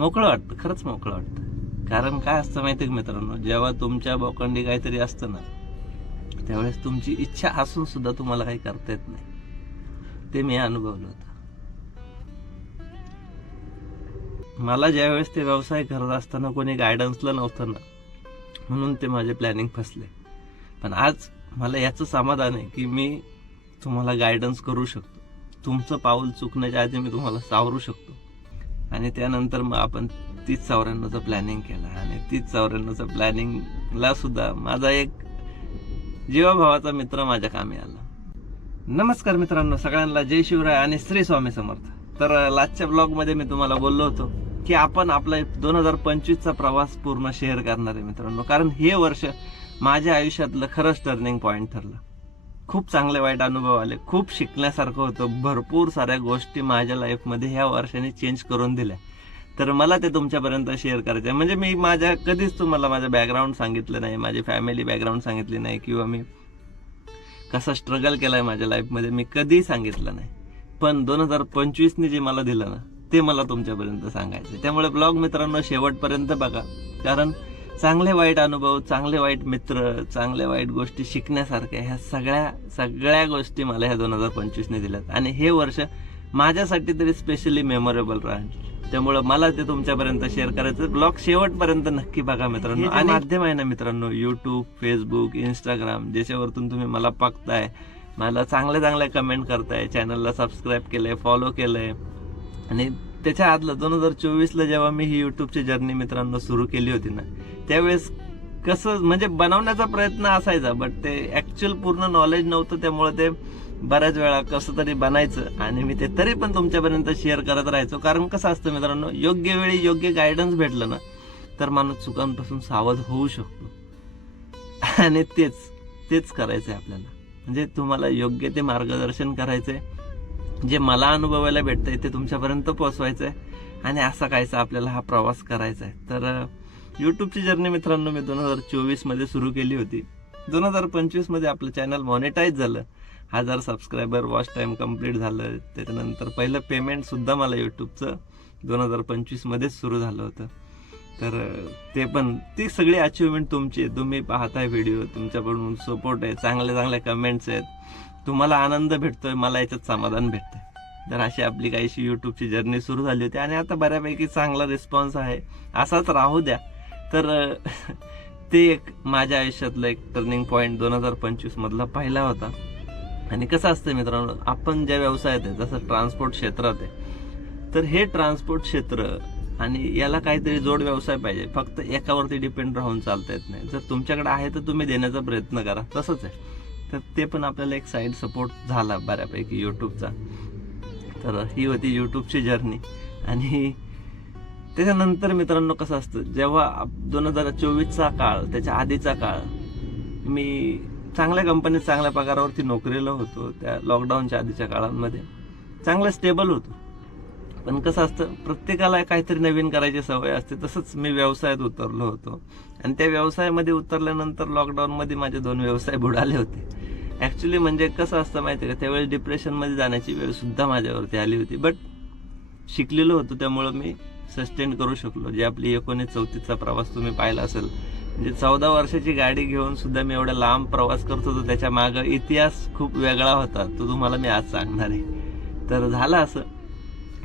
मोकळं वाटतं खरंच मोकळं वाटतं. कारण काय असतं माहिती का मित्रांनो? जेव्हा तुमच्या बोकंडी काहीतरी असतं ना त्यावेळेस तुमची इच्छा असून सुद्धा तुम्हाला काही करता येत नाही. ते मी अनुभवलं होतं. मला ज्यावेळेस ते व्यवसाय करत असताना कोणी गायडन्सला नव्हतं ना म्हणून ते माझे प्लॅनिंग फसले. पण आज मला याचं समाधान आहे की मी तुम्हाला गायडन्स करू शकतो. तुमचं पाऊल चुकण्याच्या आधी मी तुम्हाला सावरू शकतो. आणि त्यानंतर मग आपण तीच चौऱ्याण्णवचं प्लॅनिंग केलं. आणि तीच चौऱ्याण्णवचं प्लॅनिंगला सुद्धा माझा एक जीवाभावाचा मित्र माझ्या कामी आला. नमस्कार मित्रांनो सगळ्यांना जय शिवराय आणि श्री स्वामी समर्थ. तर लास्टच्या ब्लॉगमध्ये मी तुम्हाला बोललो होतो की आपण आपला दोन हजार पंचवीसचा प्रवास पूर्ण शेअर करणार आहे मित्रांनो. कारण हे वर्ष माझ्या आयुष्यातलं खरंच टर्निंग पॉईंट ठरलं. खूप चांगले वाईट अनुभव आले. खूप शिकण्यासारखं होतं. भरपूर साऱ्या गोष्टी माझ्या लाईफमध्ये ह्या वर्षाने चेंज करून दिल्या. तर मला ते तुमच्यापर्यंत शेअर करायचं आहे म्हणजे मी माझ्या कधीच तुम्हाला माझं बॅकग्राऊंड सांगितलं नाही माझी फॅमिली बॅकग्राऊंड सांगितली नाही किंवा मी कसा स्ट्रगल केलाय माझ्या लाईफमध्ये मी कधीही सांगितलं नाही. पण दोन हजार पंचवीसने जे मला दिलं ना ते मला तुमच्यापर्यंत सांगायचं त्यामुळे ब्लॉग मित्रांनो शेवटपर्यंत बघा. कारण चांगले वाईट अनुभव चांगले वाईट मित्र चांगल्या वाईट गोष्टी शिकण्यासारख्या ह्या सगळ्या सगळ्या गोष्टी मला ह्या दोन हजार पंचवीसने दिल्यात. आणि हे वर्ष माझ्यासाठी तरी स्पेशली मेमोरेबल राहील. त्यामुळं मला ते तुमच्यापर्यंत शेअर करायचं. ब्लॉग शेवटपर्यंत नक्की बघा मित्रांनो. आणि माध्यम आहे ना मित्रांनो युट्यूब फेसबुक इंस्टाग्राम ज्याच्यावरतून तुम्ही मला बघताय मला चांगले चांगले कमेंट करताय चॅनलला सबस्क्राईब केलंय फॉलो केलंय आणि त्याच्या आदलं दोन हजार चोवीसला जेव्हा मी ही युट्यूबची जर्नी मित्रांनो सुरू केली होती ना त्यावेळेस कसं म्हणजे बनवण्याचा प्रयत्न असायचा बट ते ॲक्च्युअल पूर्ण नॉलेज नव्हतं त्यामुळे ते बऱ्याच वेळा कसं तरी बनायचं आणि मी ते तरी पण तुमच्यापर्यंत शेअर करत राहायचो. कारण कसं असतं मित्रांनो योग्य वेळी योग्य गायडन्स भेटलं ना तर माणूस चुकांपासून सावध होऊ शकतो. आणि तेच तेच करायचं आहे आपल्याला. म्हणजे तुम्हाला योग्य ते मार्गदर्शन करायचं आहे जे मला अनुभवायला भेटतंय ते तुमच्यापर्यंत पोहोचवायचंय. आणि असा कायचा आपल्याला हा प्रवास करायचा आहे तर यूट्यूबची जर्नी मित्रांनो मी दोन हजार चोवीसमध्ये सुरू केली होती. दोन हजार पंचवीसमध्ये आपलं चॅनल मॉनिटाईज झालं. हजार सबस्क्रायबर वॉच टाइम कंप्लीट झालं. त्याच्यानंतर पहिलं पेमेंटसुद्धा मला यूट्यूबचं दोन हजार पंचवीसमध्येच सुरू झालं होतं. तर ते पण ती सगळी अचिव्हमेंट तुमची आहे. तुम्ही पाहताय व्हिडिओ तुमच्याकडून सपोर्ट आहे. चांगले चांगले कमेंट्स आहेत. तुम्हाला आनंद भेटतोय मला याच्यात समाधान भेटतंय. तर अशी आपली काहीशी युट्यूबची जर्नी सुरू झाली होती आणि आता बऱ्यापैकी चांगला रिस्पॉन्स आहे. असाच राहू द्या. तर ते एक माझ्या आयुष्यातलं एक टर्निंग पॉईंट दोन हजार पंचवीसमधला पहिला होता. आणि कसं असतं मित्रांनो आपण ज्या व्यवसायात आहे जसं ट्रान्सपोर्ट क्षेत्रात आहे तर हे ट्रान्सपोर्ट क्षेत्र आणि याला काहीतरी जोड व्यवसाय पाहिजे. फक्त एकावरती डिपेंड राहून चालता येत नाही. जर तुमच्याकडे आहे तर तुम्ही देण्याचा प्रयत्न करा. तसंच आहे. तर ते पण आपल्याला एक साईड सपोर्ट झाला बऱ्यापैकी यूट्यूबचा तर ही होती यूट्यूबची जर्नी आणि त्याच्यानंतर मित्रांनो कसं असतं जेव्हा दोन हजार चोवीसचा काळ त्याच्या आधीचा काळ मी चांगल्या कंपनीत चांगल्या पगारावरती नोकरीला होतो त्या लॉकडाऊनच्या आधीच्या काळांमध्ये. चांगलं स्टेबल होतो. पण कसं असतं प्रत्येकाला काहीतरी नवीन करायची सवय असते तसंच मी व्यवसायात उतरलो होतो. आणि त्या व्यवसायामध्ये उतरल्यानंतर लॉकडाऊनमध्ये माझे दोन व्यवसाय बुडाले होते. ॲक्च्युली म्हणजे कसं असतं माहिती आहे का? त्यावेळेस डिप्रेशनमध्ये जाण्याची वेळ सुद्धा माझ्यावरती आली होती. बट शिकलेलो होतो त्यामुळं मी सस्टेन करू शकलो. जे आपली एकोणीस चौतीसचा प्रवास तुम्ही पाहिला असेल. म्हणजे चौदा वर्षाची गाडी घेऊन सुद्धा मी एवढा लांब प्रवास करत होतो. त्याच्या मागं इतिहास खूप वेगळा होता. तो तुम्हाला मी आज सांगणार आहे. तर झालं असं.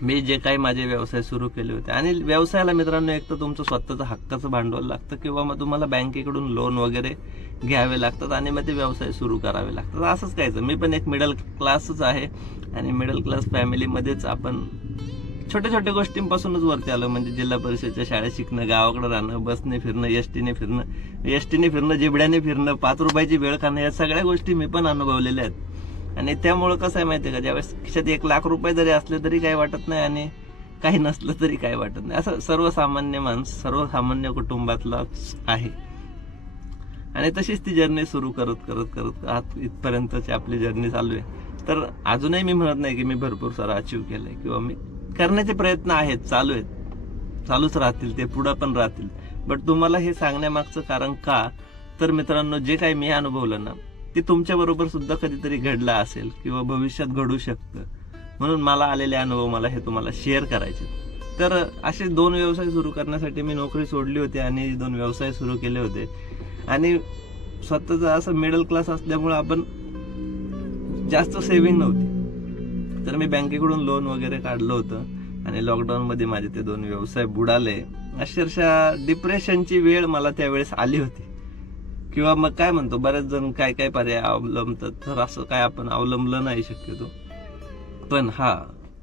मी जे काही माझे व्यवसाय सुरू केले होते. आणि व्यवसायाला मित्रांनो एक तर तुमचं स्वतःचं हक्काचं भांडवल लागतं किंवा मग तुम्हाला बँकेकडून लोन वगैरे घ्यावे लागतात आणि मग ते व्यवसाय सुरू करावे लागतात. असंच कायचं मी पण एक मिडल क्लासच आहे आणि मिडल क्लास फॅमिलीमध्येच आपण छोट्या छोट्या गोष्टींपासूनच वरती आलो. म्हणजे जिल्हा परिषदच्या शाळेत शिकणं गावाकडे राहणं बसने फिरणं एस टीने फिरणं एस टीने फिरणं जिबड्याने फिरणं पाच रुपयाची वेळ खाणं या सगळ्या गोष्टी मी पण अनुभवलेल्या आहेत. आणि त्यामुळं कसं आहे माहिती आहे का? ज्यावेळेस खिशात एक लाख रुपये जरी असले तरी काही वाटत नाही आणि काही नसलं तरी काही वाटत नाही. असं सर्वसामान्य माणूस सर्वसामान्य कुटुंबातलाच आहे. आणि तशीच ती जर्नी सुरू करत करत करत आज इथपर्यंतची आपली जर्नी चालू आहे. तर अजूनही मी म्हणत नाही की मी भरपूर सारं अचीव केलंय किंवा मी करण्याचे प्रयत्न आहेत चालू आहेत. चालूच राहतील ते पुढं पण राहतील. बट तुम्हाला हे सांगण्यामागचं कारण का? तर मित्रांनो जे काही मी अनुभवलं ना ते तुमच्या बरोबर सुद्धा कधीतरी घडलं असेल किंवा भविष्यात घडू शकतं. म्हणून मला आलेले अनुभव मला हे तुम्हाला शेअर करायचे. तर असे दोन व्यवसाय सुरू करण्यासाठी मी नोकरी सोडली होती आणि दोन व्यवसाय सुरू केले होते. आणि स्वतःचा असं मिडल क्लास असल्यामुळे आपण जास्त सेव्हिंग नव्हती. तर मी बँकेकडून लोन वगैरे काढलं होतं आणि लॉकडाऊनमध्ये माझे ते दोन व्यवसाय बुडाले. अक्षरशः डिप्रेशनची वेळ मला त्यावेळेस आली होती. किंवा मग काय म्हणतो बरेच जण काय काय पर्याय अवलंबतात तर असं काय आपण अवलंबलं नाही शक्यतो. पण हा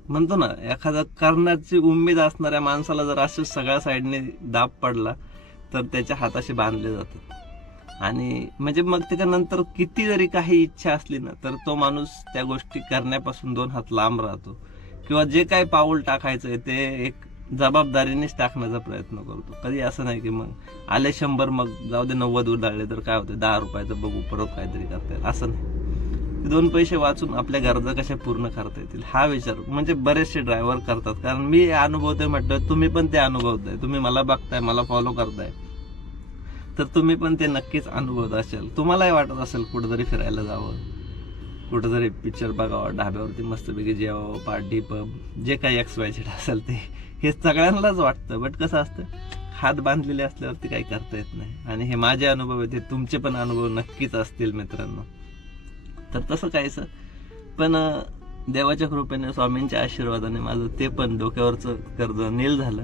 म्हणतो ना एखादा करण्याची उमेद असणाऱ्या माणसाला जर असं सगळ्या साईडने दाब पडला तर त्याच्या हाताशी बांधले जातात. आणि म्हणजे मग त्याच्यानंतर किती जरी काही इच्छा असली ना तर तो माणूस त्या गोष्टी करण्यापासून दोन हात लांब राहतो. किंवा जे काही पाऊल टाकायचं आहे ते एक जबाबदारीनेच टाकण्याचा प्रयत्न करतो. कधी असं नाही की मग आले शंभर मग जाऊ दे नव्वद उडाले तर काय होते? दहा रुपयाचं बघू परत काहीतरी करता येईल. असं नाही. दोन पैसे वाचून आपल्या गरजा कशा पूर्ण करता येतील? हा विचार म्हणजे बरेचसे ड्रायव्हर करतात. कारण मी हे अनुभवतोय म्हटलं तुम्ही पण ते अनुभवताय. तुम्ही मला बघताय मला फॉलो करताय. तर तुम्ही पण ते नक्कीच अनुभवत असेल. तुम्हालाही वाटत असेल कुठेतरी फिरायला जावं. कुठेतरी पिक्चर बघावं. ढाब्यावरती मस्तपैकी जेवावं पार्टी पब जे काही एक्स असेल ते. हे सगळ्यांनाच वाटतं बट कसं असतं? हात बांधलेले असल्यावरती काही करता येत नाही. आणि हे माझे अनुभव आहेत हे तुमचे पण अनुभव नक्कीच असतील मित्रांनो. तर तसं काहीच पण देवाच्या कृपेने स्वामींच्या आशीर्वादाने माझं ते पण डोक्यावरचं कर्ज नील झालं.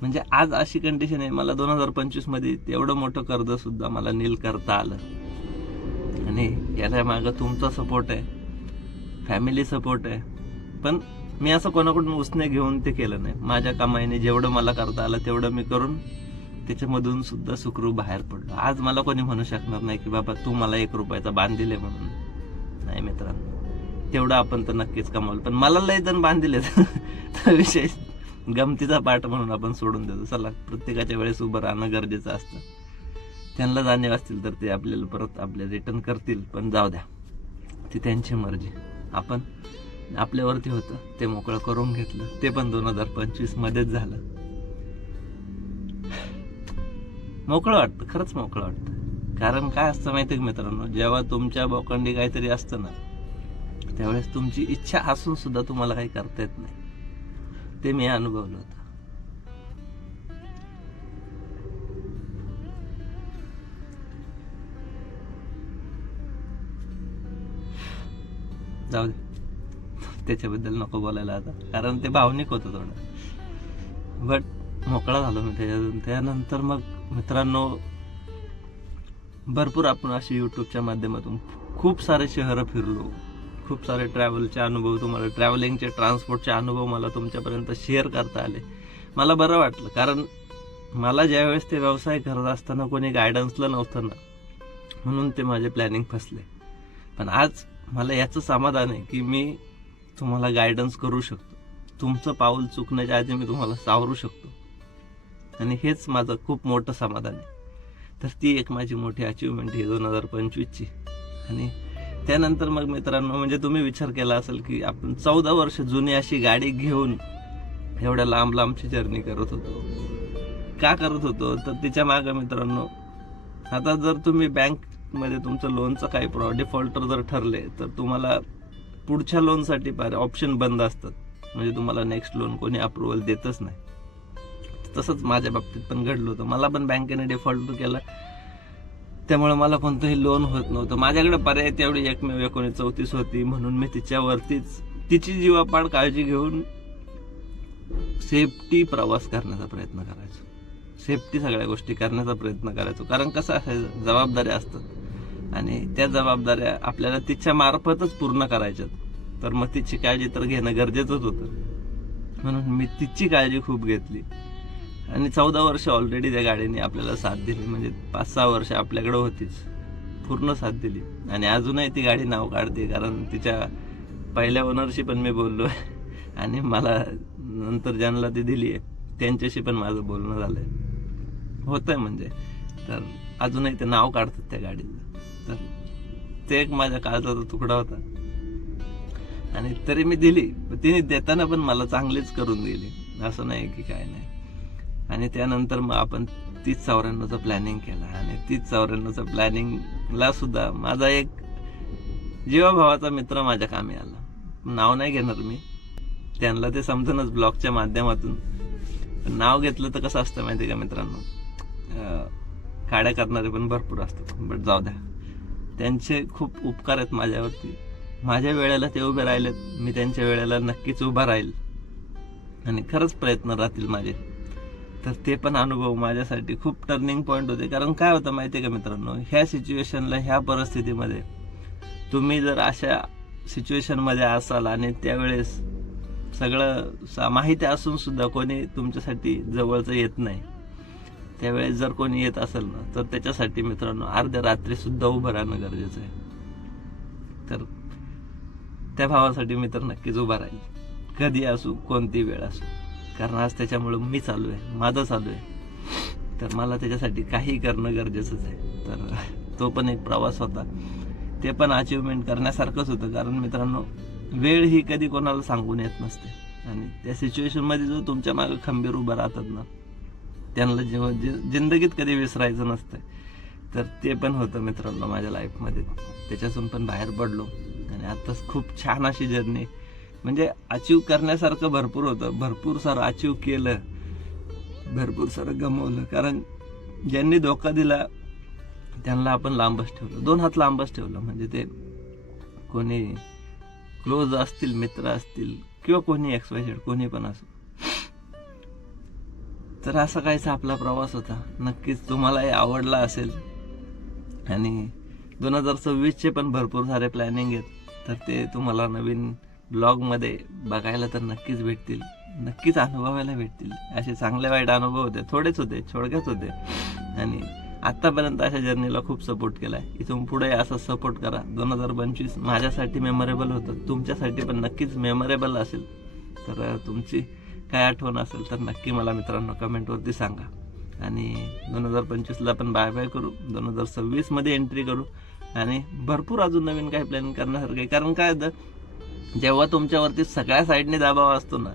म्हणजे आज अशी कंडिशन आहे मला दोन हजार पंचवीसमध्ये एवढं मोठं कर्ज सुद्धा मला नील करता आलं. आणि याला मागं तुमचा सपोर्ट आहे फॅमिली सपोर्ट आहे. पण मी असं कोणाकडून उसने घेऊन ते केलं नाही. माझ्या कमाईने जेवढं मला करता आलं तेवढं मी करून त्याच्यामधून सुद्धा सुखरू बाहेर पडलो. आज मला कोणी म्हणू शकणार नाही की बाबा तू मला एक रुपयाचा बांध दिले म्हणून. नाही मित्रांनो. तेवढं आपण तर नक्कीच कमावलं. पण मला लय जण बांध दिले. तर विशेष गमतीचा पाठ म्हणून आपण सोडून देतो. चला प्रत्येकाच्या वेळेस उभं राहणं गरजेचं असतं. त्यांना जाणीव असतील तर ते आपल्याला परत आपले रिटर्न करतील पण जाऊ द्या. ती त्यांची मर्जी. आपण आपल्यावरती होतं. ते मोकळं करून घेतलं. ते पण दोन हजार पंचवीस मध्येच झालं. मोकळं वाटतं. खरंच मोकळं वाटतं. कारण काय असतं माहिती का मित्रांनो? जेव्हा तुमच्या बोकंडी काहीतरी असतं ना त्यावेळेस तुमची इच्छा असून सुद्धा तुम्हाला काही करता येत नाही. ते मी अनुभवलं होतं. जाऊ दे. त्याच्याबद्दल नको बोलायला आता. कारण ते भावनिक होतं थोडं. बट मोकळा झालो मी त्याच्यातून त्यानंतर मग मित्रांनो भरपूर आपण अशी यूट्यूबच्या माध्यमातून खूप सारे शहरं फिरलो. खूप सारे ट्रॅव्हलचे अनुभव तुम्हाला ट्रॅव्हलिंगचे ट्रान्सपोर्टचे अनुभव मला तुमच्यापर्यंत शेअर करता आले. मला बरं वाटलं कारण मला ज्यावेळेस ते व्यवसाय करत असताना कोणी गायडन्सला नव्हतं ना म्हणून ते माझे प्लॅनिंग फसले. पण आज मला याचं समाधान आहे की मी तुम्हाला गायडन्स करू शकतो. तुमचं पाऊल चुकण्याच्या आधी मी तुम्हाला सावरू शकतो. आणि हेच माझं खूप मोठं समाधान आहे. तर ती एक माझी मोठी अचिव्हमेंट आहे दोन हजार पंचवीसची. आणि त्यानंतर मग मित्रांनो म्हणजे तुम्ही विचार केला असेल की आपण चौदा वर्ष जुनी अशी गाडी घेऊन एवढ्या लांब लांबची जर्नी करत होतो. का करत होतो? तर तिच्या मागं मित्रांनो आता जर तुम्ही बँकमध्ये तुमचं लोनचं काही प्रॉ डिफॉल्टर जर ठरले तर तुम्हाला पुढच्या लोनसाठी ऑप्शन बंद असतात. म्हणजे तुम्हाला नेक्स्ट लोन कोणी अप्रुव्हल देतच नाही. तसंच माझ्या बाबतीत पण घडलं होतं. मला पण बँकेने डिफॉल्ट केला. त्यामुळे मला कोणतंही लोन होत नव्हतं. माझ्याकडे पर्याय तेवढी एकमेव एकोणीस चौतीस होती म्हणून मी तिच्यावरतीच तिची जीवापाड काळजी घेऊन सेफ्टी प्रवास करण्याचा प्रयत्न करायचो. सेफ्टी सगळ्या गोष्टी करण्याचा प्रयत्न करायचो. कारण कसं असायचं जबाबदाऱ्या असतात. आणि त्या जबाबदाऱ्या आपल्याला तिच्या मार्फतच पूर्ण करायच्यात. तर मग तिची काळजी तर घेणं गरजेचंच होतं. म्हणून मी तिची काळजी खूप घेतली. आणि चौदा वर्ष ऑलरेडी त्या गाडीने आपल्याला साथ दिली. म्हणजे पाच सहा वर्ष आपल्याकडे होतीच. पूर्ण साथ दिली. आणि अजूनही ती गाडी नाव काढते कारण तिच्या पहिल्या ओनरशी पण मी बोललो. आणि मला नंतर ज्यांना ती दिली आहे त्यांच्याशी पण माझं बोलणं झालंय. होतंय म्हणजे. तर अजूनही ते नाव काढतात त्या गाडीचं. तर ते एक माझ्या काळजाचा तुकडा होता. आणि तरी मी दिली. तिने देताना पण मला चांगलीच करून दिली. असं नाही की काय नाही. आणि त्यानंतर मग आपण तीस चौऱ्याण्णवचं प्लॅनिंग केलं. आणि तीस चौऱ्याण्णवचं प्लॅनिंगला सुद्धा माझा एक जीवाभावाचा मित्र माझ्या कामी आला. नाव नाही घेणार मी. त्यांना ते समजूनच ब्लॉगच्या माध्यमातून. नाव घेतलं तर कसं असतं माहिती का मित्रांनो? काड्या करणारे पण भरपूर असतात. बट जाऊ द्या. त्यांचे खूप उपकार आहेत माझ्यावरती. माझ्या वेळेला ते उभे राहिलेत मी त्यांच्या वेळेला नक्कीच उभा राहील. आणि खरंच प्रयत्न राहतील माझे. तर ते पण अनुभव माझ्यासाठी खूप टर्निंग पॉईंट होते. कारण काय होतं माहिती आहे का मित्रांनो? ह्या सिच्युएशनला ह्या परिस्थितीमध्ये तुम्ही जर अशा सिच्युएशनमध्ये असाल आणि त्यावेळेस सगळं सा- माहिती असून सुद्धा कोणी तुमच्यासाठी जवळचं येत नाही. त्यावेळेस जर कोणी येत असेल ना तर त्याच्यासाठी मित्रांनो अर्ध्या रात्री सुद्धा उभं राहणं गरजेचं आहे. तर त्या भावासाठी मी तर नक्कीच उभा राहील. कधी असू कोणती वेळ असू. कारण आज त्याच्यामुळं मी चालू आहे माझं चालू आहे. तर मला त्याच्यासाठी काही करणं गरजेचंच आहे. तर तो पण एक प्रवास होता. ते पण अचिव्हमेंट करण्यासारखंच होतं. कारण मित्रांनो वेळ ही कधी कोणाला सांगून येत नसते. आणि त्या सिच्युएशनमध्ये जो तुमच्या मागे खंबीर उभं राहतात ना त्यांना जेव्हा जि- जिंदगीत कधी विसरायचं नसतं. तर ते पण होतं मित्रांनो माझ्या लाईफमध्ये. त्याच्यातून पण बाहेर पडलो. आणि आत्ताच खूप छान अशी जर्नी. म्हणजे अचीव करण्यासारखं भरपूर होतं. भरपूर सारं अचीव केलं. भरपूर सारं गमवलं. कारण ज्यांनी धोका दिला त्यांना आपण लांबच ठेवलं. दोन हात लांबच ठेवलं. म्हणजे ते कोणी क्लोज असतील मित्र असतील किंवा कोणी एक्सवायझेड कोणी पण असो. तर असा काहीसा आपला प्रवास होता. नक्कीच तुम्हालाही आवडला असेल. आणि दोन हजार सव्वीसचे पण भरपूर सारे प्लॅनिंग आहेत. तर ते तुम्हाला नवीन ब्लॉगमध्ये बघायला तर नक्कीच भेटतील. नक्कीच अनुभवायला भेटतील. असे चांगले वाईट अनुभव होते. थोडेच होते. छोडक्याच होते. आणि आत्तापर्यंत अशा जर्नीला खूप सपोर्ट केला आहे इथून पुढे असा सपोर्ट करा. दोन हजार पंचवीस माझ्यासाठी मेमोरेबल होतं. तुमच्यासाठी पण नक्कीच मेमोरेबल असेल. तर तुमची काय आठवण असेल तर नक्की मला मित्रांनो कमेंटवरती सांगा. आणि दोन हजार पंचवीसला पण बाय बाय करू. दोन हजार सव्वीसमध्ये एंट्री करू. आणि भरपूर अजून नवीन काही प्लॅन करण्यासारखं आहे. कारण काय होतं जेव्हा तुमच्यावरती सगळ्या साईडने दबाव असतो ना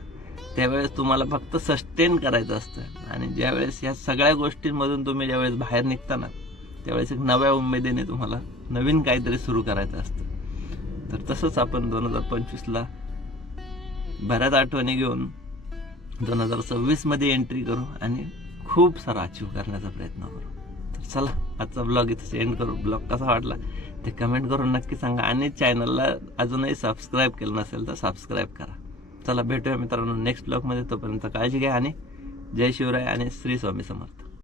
त्यावेळेस तुम्हाला फक्त सस्टेन करायचं असतं. आणि ज्यावेळेस ह्या सगळ्या गोष्टींमधून तुम्ही ज्यावेळेस बाहेर निघता ना त्यावेळेस एक नव्या उमेदीने तुम्हाला नवीन काहीतरी सुरू करायचं असतं. तर तसंच आपण दोन हजार पंचवीसला बऱ्याच आठवणी घेऊन दोन हजार सव्वीसमध्ये एंट्री करू आणि खूप सारा अचीव करण्याचा प्रयत्न करू. तर चला आजचा ब्लॉग इथं सेंड करू. ब्लॉग कसा वाटला ते कमेंट करून नक्की सांगा आणि चॅनलला अजूनही सबस्क्राईब केलं नसेल तर सबस्क्राईब करा. चला भेटूया मित्रांनो नेक्स्ट ब्लॉगमध्ये तोपर्यंत काळजी घ्या आणि जय शिवराय आणि श्री स्वामी समर्थ.